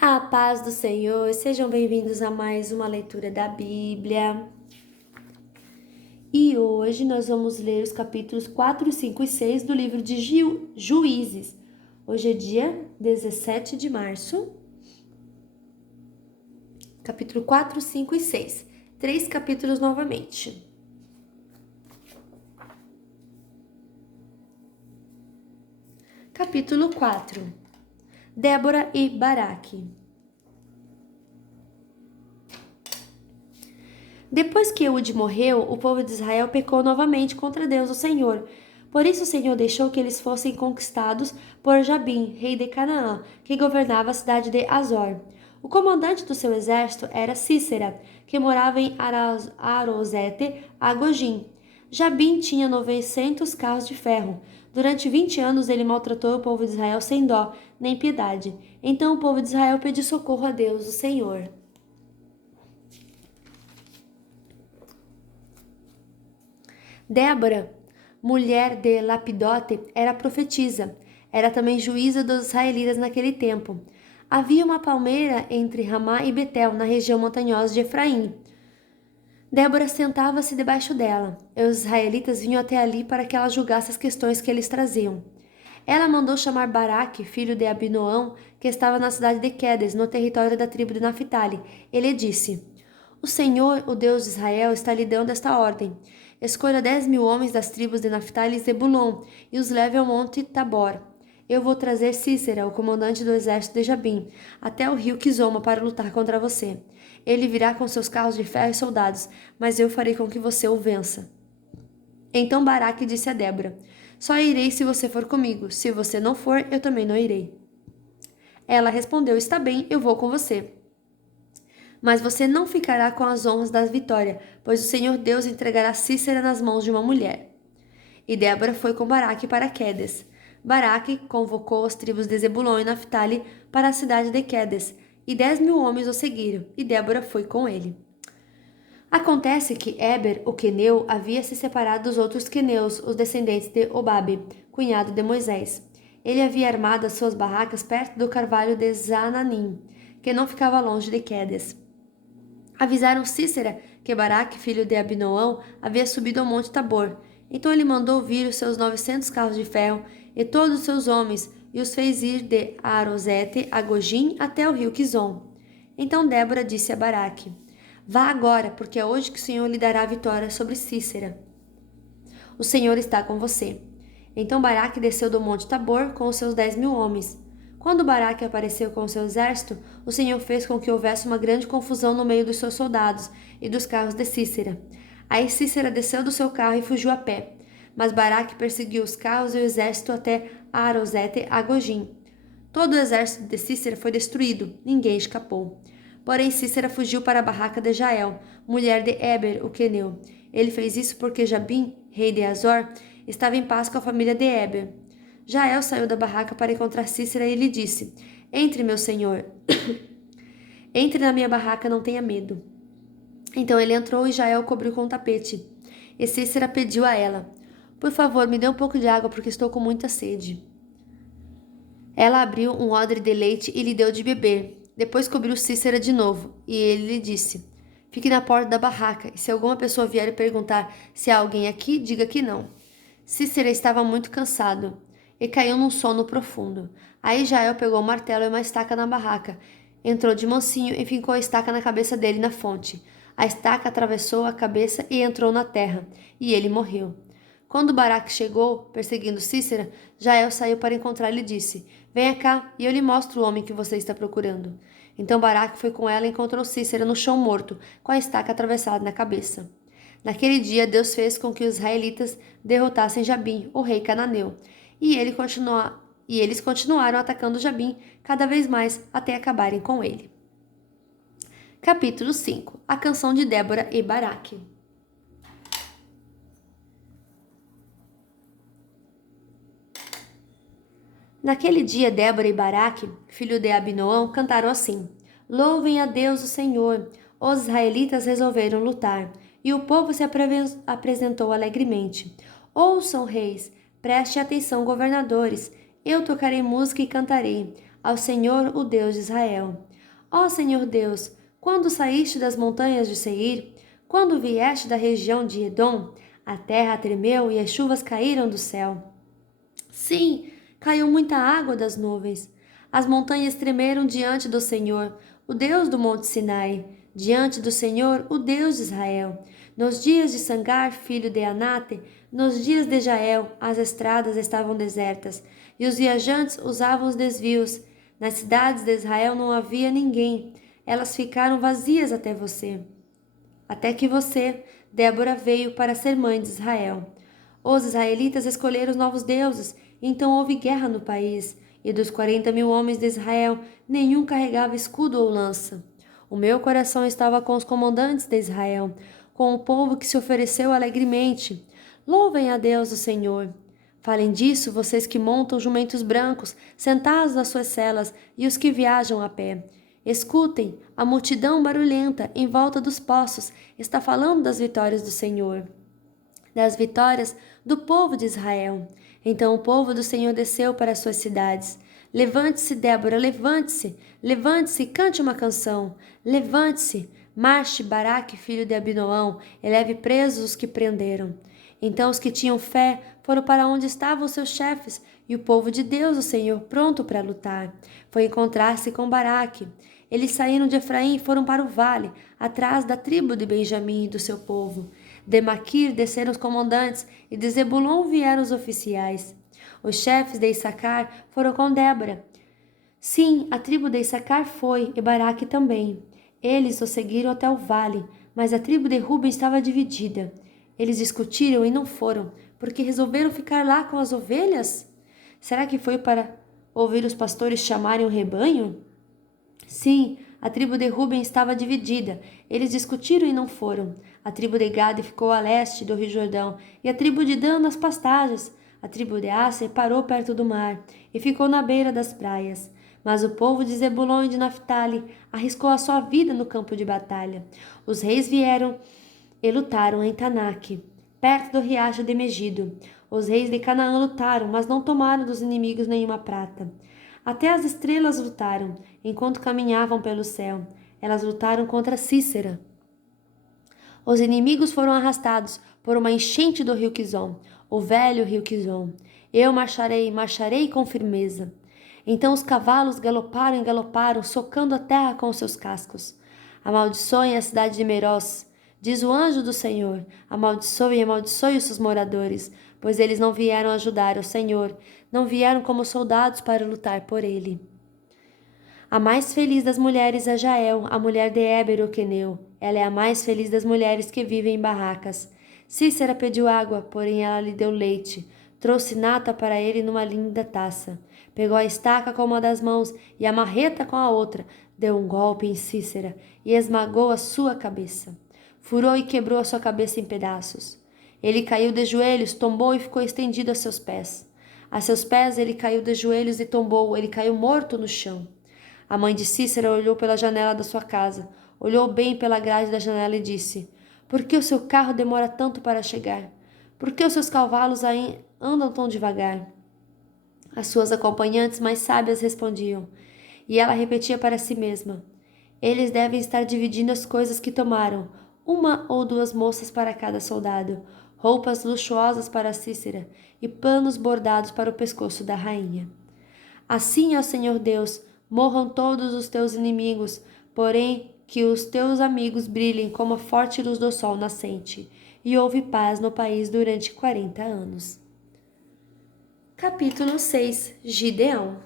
A paz do Senhor, sejam bem-vindos a mais uma leitura da Bíblia. E hoje nós vamos ler os capítulos 4, 5 e 6 do livro de Juízes. Hoje é dia 17 de março. Capítulo 4, 5 e 6. 3 capítulos novamente. Capítulo 4. Débora e Baraque. Depois que Eude morreu, o povo de Israel pecou novamente contra Deus, o Senhor. Por isso o Senhor deixou que eles fossem conquistados por Jabim, rei de Canaã, que governava a cidade de Azor. O comandante do seu exército era Cícera, que morava em Arosete, Agojim. Jabim tinha 900 carros de ferro. Durante 20 anos ele maltratou o povo de Israel sem dó, nem piedade. Então o povo de Israel pediu socorro a Deus, o Senhor. Débora, mulher de Lapidote, era profetisa. Era também juíza dos israelitas naquele tempo. Havia uma palmeira entre Ramá e Betel, na região montanhosa de Efraim. Débora sentava-se debaixo dela, e os israelitas vinham até ali para que ela julgasse as questões que eles traziam. Ela mandou chamar Baraque, filho de Abinoão, que estava na cidade de Quedes, no território da tribo de Naphtali. Ele disse: O Senhor, o Deus de Israel, está lhe dando esta ordem. Escolha 10.000 homens das tribos de Naphtali e Zebulon e os leve ao monte Tabor. Eu vou trazer Cícera, o comandante do exército de Jabim, até o rio Quizoma para lutar contra você. Ele virá com seus carros de ferro e soldados, mas eu farei com que você o vença. Então Baraque disse a Débora: Só irei se você for comigo. Se você não for, eu também não irei. Ela respondeu: Está bem, eu vou com você. Mas você não ficará com as honras da vitória, pois o Senhor Deus entregará Cícera nas mãos de uma mulher. E Débora foi com Baraque para Quedes. Baraque convocou as tribos de Zebulon e Naphtali para a cidade de Quedes, e 10.000 homens o seguiram, e Débora foi com ele. Acontece que Éber, o queneu, havia se separado dos outros queneus, os descendentes de Obabe, cunhado de Moisés. Ele havia armado as suas barracas perto do carvalho de Zananim, que não ficava longe de Quedes. Avisaram Cícera que Baraque, filho de Abinoão, havia subido ao monte Tabor. Então ele mandou vir os seus 900 carros de ferro e todos os seus homens, e os fez ir de Arosete a Gojim até o rio Quizon. Então Débora disse a Baraque: Vá agora, porque é hoje que o Senhor lhe dará a vitória sobre Cícera. O Senhor está com você. Então Baraque desceu do monte Tabor com os seus 10.000 homens. Quando Baraque apareceu com o seu exército, o Senhor fez com que houvesse uma grande confusão no meio dos seus soldados e dos carros de Cícera. Aí Cícera desceu do seu carro e fugiu a pé. Mas Baraque perseguiu os carros e o exército até Arosete a Gojim. Todo o exército de Cícera foi destruído, ninguém escapou. Porém Cícera fugiu para a barraca de Jael, mulher de Éber, o queneu. Ele fez isso porque Jabim, rei de Azor, estava em paz com a família de Éber. Jael saiu da barraca para encontrar Cícera e lhe disse: Entre, meu senhor. Entre na minha barraca, não tenha medo. Então ele entrou e Jael o cobriu com um tapete. E Cícera pediu a ela: Por favor, me dê um pouco de água porque estou com muita sede. Ela abriu um odre de leite e lhe deu de beber. Depois cobriu Cícera de novo, e ele lhe disse: Fique na porta da barraca, e se alguma pessoa vier e perguntar se há alguém aqui, diga que não. Cícera estava muito cansado e caiu num sono profundo. Aí Jael pegou um martelo e uma estaca na barraca, entrou de mansinho e fincou a estaca na cabeça dele na fonte. A estaca atravessou a cabeça e entrou na terra, e ele morreu. Quando Baraque chegou, perseguindo Cícera, Jael saiu para encontrá-lo e disse: Venha cá, e eu lhe mostro o homem que você está procurando. Então Baraque foi com ela e encontrou Cícera no chão morto, com a estaca atravessada na cabeça. Naquele dia, Deus fez com que os israelitas derrotassem Jabim, o rei cananeu, e eles continuaram atacando Jabim cada vez mais até acabarem com ele. Capítulo 5. A canção de Débora e Baraque. Naquele dia, Débora e Baraque, filho de Abinoão, cantaram assim: Louvem a Deus o Senhor. Os israelitas resolveram lutar, e o povo se apresentou alegremente. Ouçam, reis, preste atenção, governadores. Eu tocarei música e cantarei. ao Senhor, o Deus de Israel. Ó Senhor Deus, quando saíste das montanhas de Seir, quando vieste da região de Edom, a terra tremeu e as chuvas caíram do céu. Sim, caiu muita água das nuvens. As montanhas tremeram diante do Senhor, o Deus do Monte Sinai, diante do Senhor, o Deus de Israel. Nos dias de Sangar, filho de Anate, nos dias de Jael, as estradas estavam desertas, e os viajantes usavam os desvios. Nas cidades de Israel não havia ninguém, elas ficaram vazias até que você, Débora, veio para ser mãe de Israel. Os israelitas escolheram os novos deuses, e então houve guerra no país, e dos 40.000 homens de Israel, nenhum carregava escudo ou lança. O meu coração estava com os comandantes de Israel, com o povo que se ofereceu alegremente. Louvem a Deus, o Senhor. Falem disso, vocês que montam jumentos brancos, sentados nas suas celas, e os que viajam a pé. Escutem, a multidão barulhenta em volta dos poços está falando das vitórias do Senhor, das vitórias do povo de Israel. Então o povo do Senhor desceu para as suas cidades. Levante-se, Débora, levante-se, levante-se, cante uma canção. Levante-se, marche, Baraque, filho de Abinoão, e leve presos os que prenderam. Então os que tinham fé foram para onde estavam os seus chefes, e o povo de Deus, o Senhor, pronto para lutar. Foi encontrar-se com Baraque. Eles saíram de Efraim e foram para o vale, atrás da tribo de Benjamim e do seu povo. De Maquir desceram os comandantes, e de Zebulon vieram os oficiais. Os chefes de Issacar foram com Débora. Sim, a tribo de Issacar foi, e Baraque também. Eles o seguiram até o vale, mas a tribo de Ruben estava dividida. Eles discutiram e não foram, porque resolveram ficar lá com as ovelhas? Será que foi para ouvir os pastores chamarem o rebanho? Sim, a tribo de Ruben estava dividida. Eles discutiram e não foram. A tribo de Gade ficou a leste do Rio Jordão, e a tribo de Dan nas pastagens. A tribo de Asser parou perto do mar, e ficou na beira das praias. Mas o povo de Zebulon e de Naphtali arriscou a sua vida no campo de batalha. Os reis vieram e lutaram em Tanaque, perto do riacho de Megido. Os reis de Canaã lutaram, mas não tomaram dos inimigos nenhuma prata. Até as estrelas lutaram, enquanto caminhavam pelo céu. Elas lutaram contra Cícera. Os inimigos foram arrastados por uma enchente do rio Quizon, o velho rio Quizon. Eu marcharei, marcharei com firmeza. Então os cavalos galoparam e galoparam, socando a terra com os seus cascos. Amaldiçoem a cidade de Meroz, diz o anjo do Senhor. Amaldiçoe e amaldiçoe os seus moradores, pois eles não vieram ajudar o Senhor, não vieram como soldados para lutar por ele. A mais feliz das mulheres é Jael, a mulher de Éber o queneu. Ela é a mais feliz das mulheres que vivem em barracas. Cícera pediu água, porém ela lhe deu leite. Trouxe nata para ele numa linda taça. Pegou a estaca com uma das mãos e a marreta com a outra. Deu um golpe em Cícera e esmagou a sua cabeça. Furou e quebrou a sua cabeça em pedaços. Ele caiu de joelhos, tombou e ficou estendido a seus pés. A seus pés ele caiu de joelhos e tombou, ele caiu morto no chão. A mãe de Cícera olhou pela janela da sua casa, olhou bem pela grade da janela e disse: Por que o seu carro demora tanto para chegar? Por que os seus cavalos andam tão devagar? As suas acompanhantes mais sábias respondiam, e ela repetia para si mesma: Eles devem estar dividindo as coisas que tomaram, uma ou duas moças para cada soldado, roupas luxuosas para Cícera e panos bordados para o pescoço da rainha. Assim, ó Senhor Deus, morram todos os teus inimigos, porém que os teus amigos brilhem como a forte luz do sol nascente. E houve paz no país durante 40 anos. Capítulo 6. Gideão.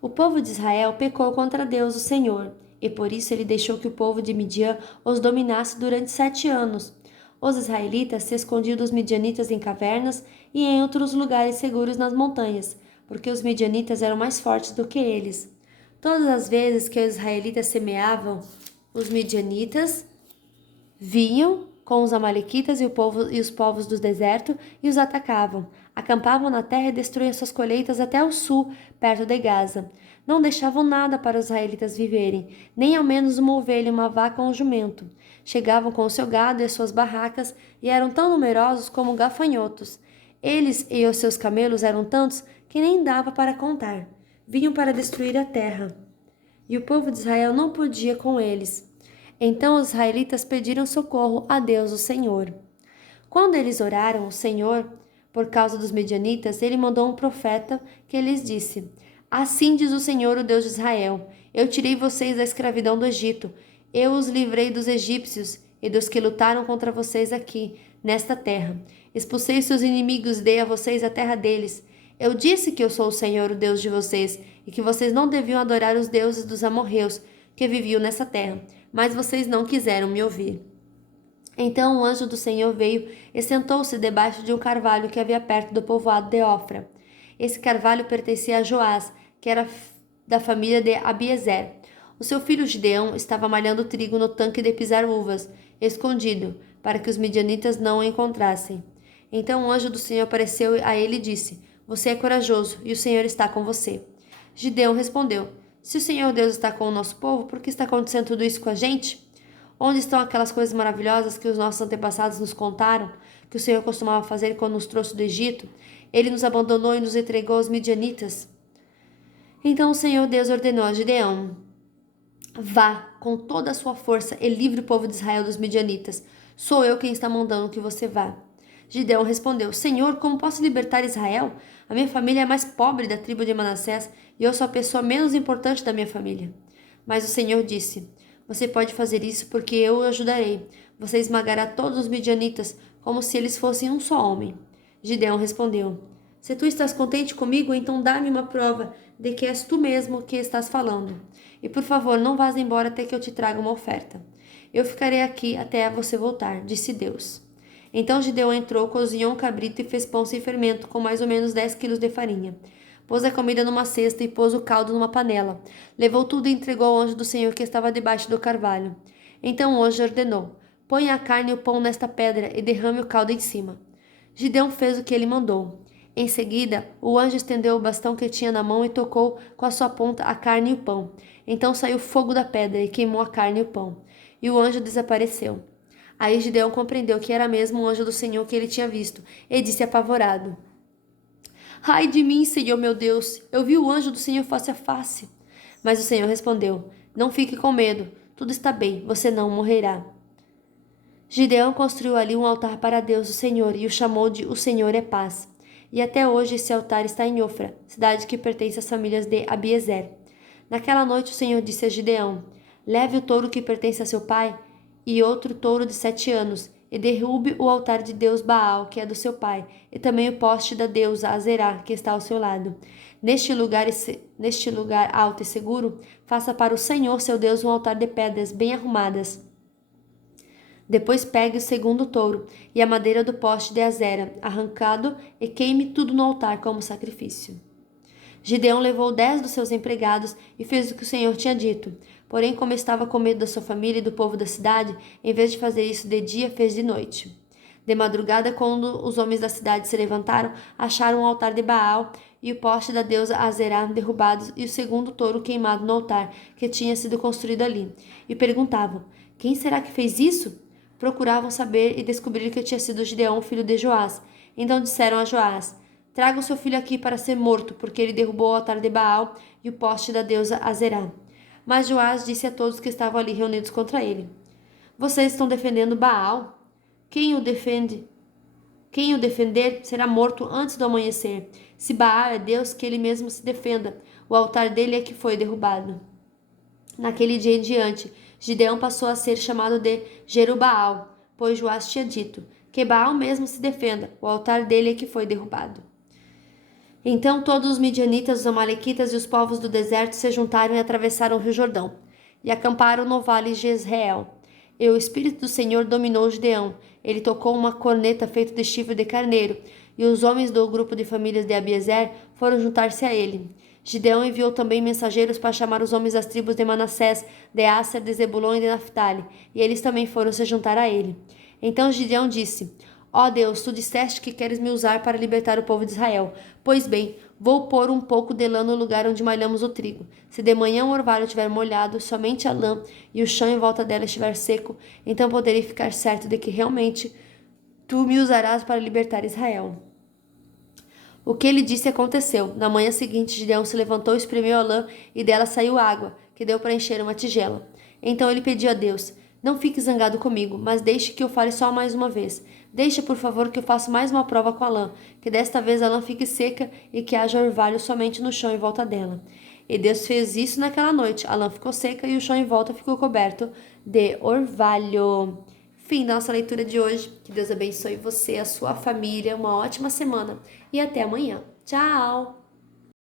O povo de Israel pecou contra Deus, o Senhor, e por isso ele deixou que o povo de Midian os dominasse durante 7 anos. Os israelitas se escondiam dos midianitas em cavernas e em outros lugares seguros nas montanhas, porque os midianitas eram mais fortes do que eles. Todas as vezes que os israelitas semeavam, os midianitas vinham com os amalequitas e os povos do deserto e os atacavam. Acampavam na terra e destruíam suas colheitas até o sul, perto de Gaza. Não deixavam nada para os israelitas viverem, nem ao menos uma ovelha, uma vaca ou um jumento. Chegavam com o seu gado e as suas barracas e eram tão numerosos como gafanhotos. Eles e os seus camelos eram tantos que nem dava para contar. Vinham para destruir a terra. E o povo de Israel não podia com eles. Então os israelitas pediram socorro a Deus, o Senhor. Quando eles oraram, o Senhor, por causa dos medianitas, ele mandou um profeta que lhes disse: Assim diz o Senhor, o Deus de Israel: Eu tirei vocês da escravidão do Egito. Eu os livrei dos egípcios e dos que lutaram contra vocês aqui, nesta terra. Expulsei os seus inimigos e dei a vocês a terra deles. Eu disse que eu sou o Senhor, o Deus de vocês, e que vocês não deviam adorar os deuses dos amorreus que viviam nessa terra, mas vocês não quiseram me ouvir. Então o anjo do Senhor veio e sentou-se debaixo de um carvalho que havia perto do povoado de Ofra. Esse carvalho pertencia a Joás, que era da família de Abiezer. O seu filho Gideão estava malhando trigo no tanque de pisar uvas, escondido, para que os midianitas não o encontrassem. Então o anjo do Senhor apareceu a ele e disse: Você é corajoso, e o Senhor está com você. Gideão respondeu: Se o Senhor Deus está com o nosso povo, por que está acontecendo tudo isso com a gente? Onde estão aquelas coisas maravilhosas que os nossos antepassados nos contaram, que o Senhor costumava fazer quando nos trouxe do Egito? Ele nos abandonou e nos entregou aos midianitas. Então o Senhor Deus ordenou a Gideão: Vá com toda a sua força e livre o povo de Israel dos midianitas. Sou eu quem está mandando que você vá. Gideão respondeu: Senhor, como posso libertar Israel? A minha família é a mais pobre da tribo de Manassés e eu sou a pessoa menos importante da minha família. Mas o Senhor disse: Você pode fazer isso porque eu o ajudarei. Você esmagará todos os midianitas como se eles fossem um só homem. Gideão respondeu: Se tu estás contente comigo, então dá-me uma prova de que és tu mesmo que estás falando. E por favor, não vás embora até que eu te traga uma oferta. Eu ficarei aqui até você voltar, disse Deus. Então Gideão entrou, cozinhou um cabrito e fez pão sem fermento, com mais ou menos 10 quilos de farinha. Pôs a comida numa cesta e pôs o caldo numa panela. Levou tudo e entregou ao anjo do Senhor que estava debaixo do carvalho. Então o anjo ordenou: Ponha a carne e o pão nesta pedra e derrame o caldo em cima. Gideão fez o que ele mandou. Em seguida, o anjo estendeu o bastão que tinha na mão e tocou com a sua ponta a carne e o pão. Então saiu fogo da pedra e queimou a carne e o pão. E o anjo desapareceu. Aí Gideão compreendeu que era mesmo o anjo do Senhor que ele tinha visto, e disse apavorado: Ai de mim, Senhor meu Deus, eu vi o anjo do Senhor face a face. Mas o Senhor respondeu: Não fique com medo, tudo está bem, você não morrerá. Gideão construiu ali um altar para Deus, o Senhor, e o chamou de O Senhor é Paz. E até hoje esse altar está em Ofra, cidade que pertence às famílias de Abiezer. Naquela noite o Senhor disse a Gideão: Leve o touro que pertence a seu pai e outro touro de 7 anos, e derrube o altar de Deus Baal, que é do seu pai, e também o poste da deusa Azerá, que está ao seu lado. Neste lugar alto e seguro, faça para o Senhor seu Deus um altar de pedras bem arrumadas. Depois pegue o segundo touro e a madeira do poste de Azera, arrancado, e queime tudo no altar como sacrifício. Gideão levou 10 dos seus empregados e fez o que o Senhor tinha dito. Porém, como estava com medo da sua família e do povo da cidade, em vez de fazer isso de dia, fez de noite. De madrugada, quando os homens da cidade se levantaram, acharam o altar de Baal e o poste da deusa Azerá derrubados e o segundo touro queimado no altar, que tinha sido construído ali. E perguntavam: Quem será que fez isso? Procuravam saber e descobriram que tinha sido Gideão, filho de Joás. Então disseram a Joás: Traga o seu filho aqui para ser morto, porque ele derrubou o altar de Baal e o poste da deusa Azerá. Mas Joás disse a todos que estavam ali reunidos contra ele: Vocês estão defendendo Baal? Quem o defende? Quem o defender será morto antes do amanhecer. Se Baal é Deus, que ele mesmo se defenda. O altar dele é que foi derrubado. Naquele dia em diante, Gideão passou a ser chamado de Jerubaal, pois Joás tinha dito: Que Baal mesmo se defenda. O altar dele é que foi derrubado. Então todos os midianitas, os amalequitas e os povos do deserto se juntaram e atravessaram o rio Jordão, e acamparam no vale de Jezreel. E o Espírito do Senhor dominou Gideão. Ele tocou uma corneta feita de chifre de carneiro, e os homens do grupo de famílias de Abiezer foram juntar-se a ele. Gideão enviou também mensageiros para chamar os homens das tribos de Manassés, de Asser, de Zebulon e de Naphtali, e eles também foram se juntar a ele. Então Gideão disse: Ó Deus, tu disseste que queres me usar para libertar o povo de Israel. Pois bem, vou pôr um pouco de lã no lugar onde malhamos o trigo. Se de manhã o orvalho estiver molhado, somente a lã e o chão em volta dela estiver seco, então poderei ficar certo de que realmente tu me usarás para libertar Israel. O que ele disse aconteceu. Na manhã seguinte, Gideão se levantou, espremeu a lã e dela saiu água, que deu para encher uma tigela. Então ele pediu a Deus: Não fique zangado comigo, mas deixe que eu fale só mais uma vez. Deixe, por favor, que eu faça mais uma prova com a lã, que desta vez a lã fique seca e que haja orvalho somente no chão em volta dela. E Deus fez isso naquela noite. A lã ficou seca e o chão em volta ficou coberto de orvalho. Fim da nossa leitura de hoje. Que Deus abençoe você, a sua família, uma ótima semana e até amanhã. Tchau!